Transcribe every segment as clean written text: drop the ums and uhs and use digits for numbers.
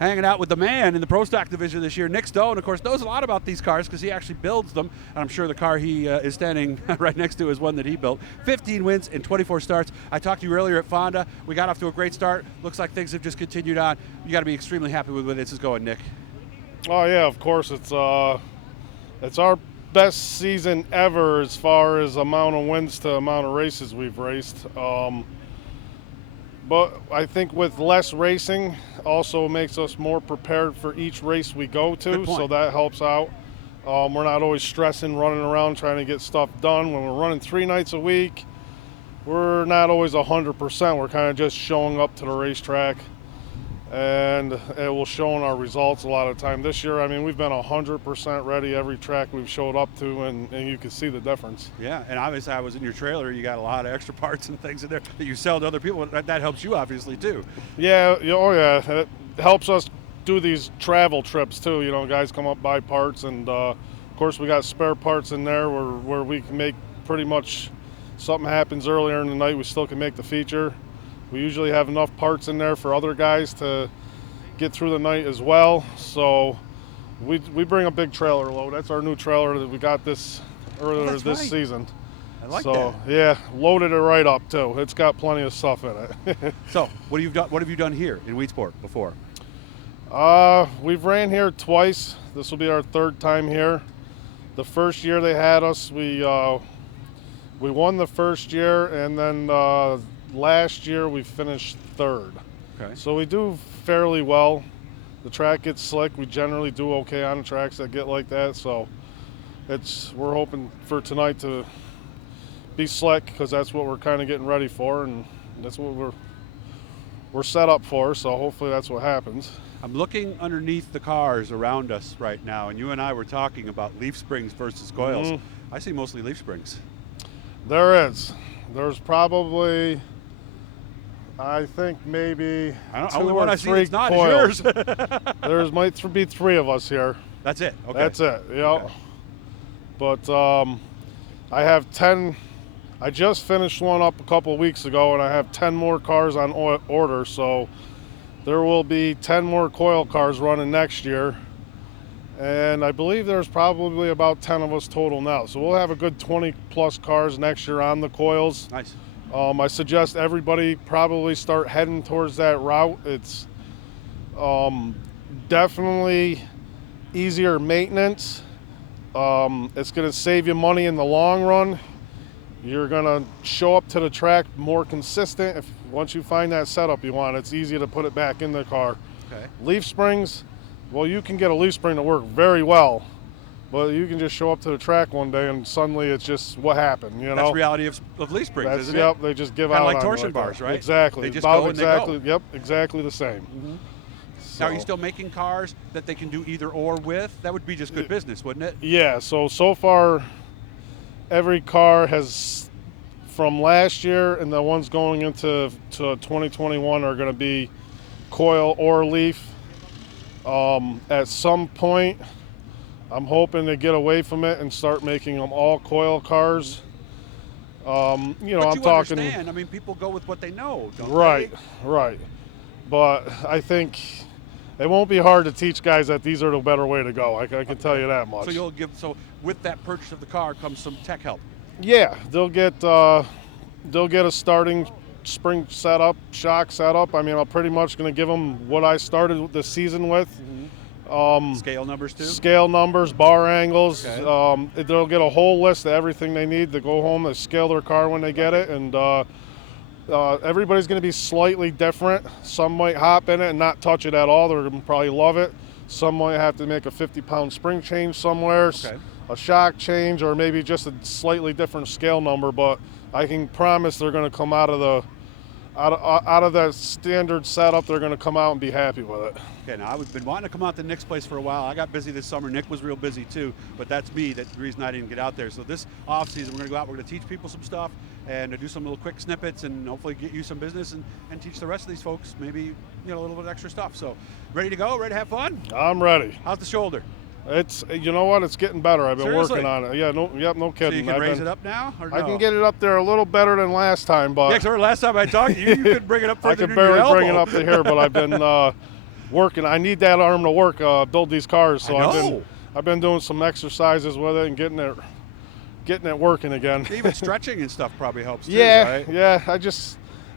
Hanging out with the man in the Pro Stock division this year, Nick Stone, of course, knows a lot about these cars because he actually builds them. And I'm sure the car he is standing right next to is one that he built. 15 wins in 24 starts. I talked to you earlier at Fonda. We got off to a great start. Looks like things have just continued on. You got to be extremely happy with where this is going, Nick. Oh yeah, of course. It's our best season ever as far as amount of wins to amount of races we've raced. But I think with less racing also makes us more prepared for each race we go to, so that helps out. We're not always stressing, running around trying to get stuff done. When we're running 3 nights a week, we're not always 100%. We're kind of just showing up to the racetrack, and it will show in our results a lot of time. This year, I mean, we've been 100% ready every track we've showed up to, and you can see the difference. Yeah, and obviously I was in your trailer. You got a lot of extra parts and things in there that you sell to other people. That helps you obviously too. Yeah, oh yeah, it helps us do these travel trips too. You know, guys come up, buy parts, and of course we got spare parts in there where we can make pretty much something happens earlier in the night, we still can make the feature. We usually have enough parts in there for other guys to get through the night as well. So we bring a big trailer load. That's our new trailer that we got this earlier this season. I like that. Yeah, loaded it right up too. It's got plenty of stuff in it. So what have you done here in Wheatsport before? We've ran here twice. This will be our 3rd time here. The first year they had us, we won the first year, and then last year we finished 3rd. Okay. So we do fairly well. The track gets slick. We generally do okay on the tracks that get like that. So we're hoping for tonight to be slick because that's what we're kind of getting ready for, and that's what we're set up for. So hopefully that's what happens. I'm looking underneath the cars around us right now, and you and I were talking about leaf springs versus coils. Mm-hmm. I see mostly leaf springs. There is. There's probably, I think maybe only one I see that's not coils. is yours. There might be 3 of us here. That's it. Okay. That's it. Yeah. Okay. But I have 10. I just finished one up a couple of weeks ago, and I have 10 more cars on order. So there will be 10 more coil cars running next year. And I believe there's probably about 10 of us total now. So we'll have a good 20 plus cars next year on the coils. Nice. I suggest everybody probably start heading towards that route. It's definitely easier maintenance. It's going to save you money in the long run. You're going to show up to the track more consistent. Once you find that setup you want, it's easy to put it back in the car. Okay. Leaf springs, well, you can get a leaf spring to work very well, but you can just show up to the track one day and suddenly it's just what happened, you know? That's the reality of leaf springs, isn't it? Yep, they just give out like on torsion like bars, that. right? Exactly. They just go and exactly. they go. Yep, exactly the same. Mm-hmm. So, now, are you still making cars that they can do either or with? That would be just good business, wouldn't it? Yeah, so far every car has, from last year and the ones going into 2021 are going to be coil or leaf. At some point, I'm hoping to get away from it and start making them all coil cars. I'm talking. Understand. I mean, people go with what they know, don't they? they? Right. But I think it won't be hard to teach guys that these are the better way to go. I can tell you that much. So with that purchase of the car comes some tech help. Yeah, they'll get a starting spring setup, shock setup. I mean, I'm pretty much going to give them what I started the season with. Mm-hmm. Scale numbers too? Scale numbers, bar angles. Okay. They'll get a whole list of everything they need to go home to scale their car when they get it. And everybody's going to be slightly different. Some might hop in it and not touch it at all. They're going to probably love it. Some might have to make a 50-pound spring change somewhere, a shock change, or maybe just a slightly different scale number. But I can promise they're going to come out of that standard setup. They're going to come out and be happy with it. Okay, now I've been wanting to come out to Nick's place for a while. I got busy this summer. Nick was real busy too, but that's me. That's the reason I didn't get out there. So this off season, we're going to go out. We're going to teach people some stuff and do some little quick snippets and hopefully get you some business and teach the rest of these folks maybe a little bit of extra stuff. So ready to go? Ready to have fun? I'm ready. How's the shoulder? It's, you know what, it's getting better. I've been working on it. Yeah, no kidding. So you can raise it up now? Or no? I can get it up there a little better than last time, but yeah, last time I talked to you, you could bring it up further. I could barely bring it up to here, but I've been working. I need that arm to work, build these cars. So I know. I've been doing some exercises with it and getting it working again. Even stretching and stuff probably helps too, Yeah, right? yeah.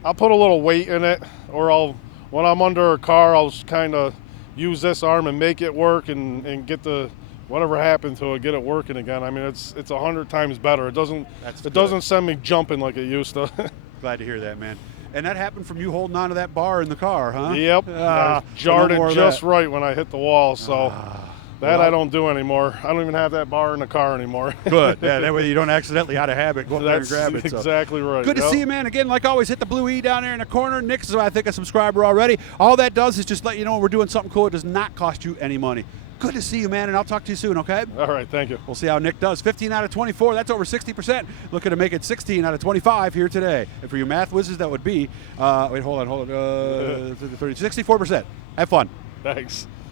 I'll put a little weight in it, or when I'm under a car, I'll kind of use this arm and make it work and get the whatever happened to it, get it working again. I mean, it's 100 times better. It doesn't send me jumping like it used to. Glad to hear that, man. And that happened from you holding on to that bar in the car, huh? Yep. I jarred it just right when I hit the wall, so that I don't do anymore. I don't even have that bar in the car anymore. Good. Yeah, that way you don't accidentally, out of habit, go up there and grab it. That's exactly right. Good to see you, man. Again, like always, hit the blue E down there in the corner. Nick's, I think, a subscriber already. All that does is just let you know we're doing something cool. It does not cost you any money. Good to see you, man, and I'll talk to you soon, okay? All right, thank you. We'll see how Nick does. 15 out of 24, that's over 60%. Looking to make it 16 out of 25 here today. And for your math whizzes, that would be, wait, hold on, 64%. Have fun. Thanks.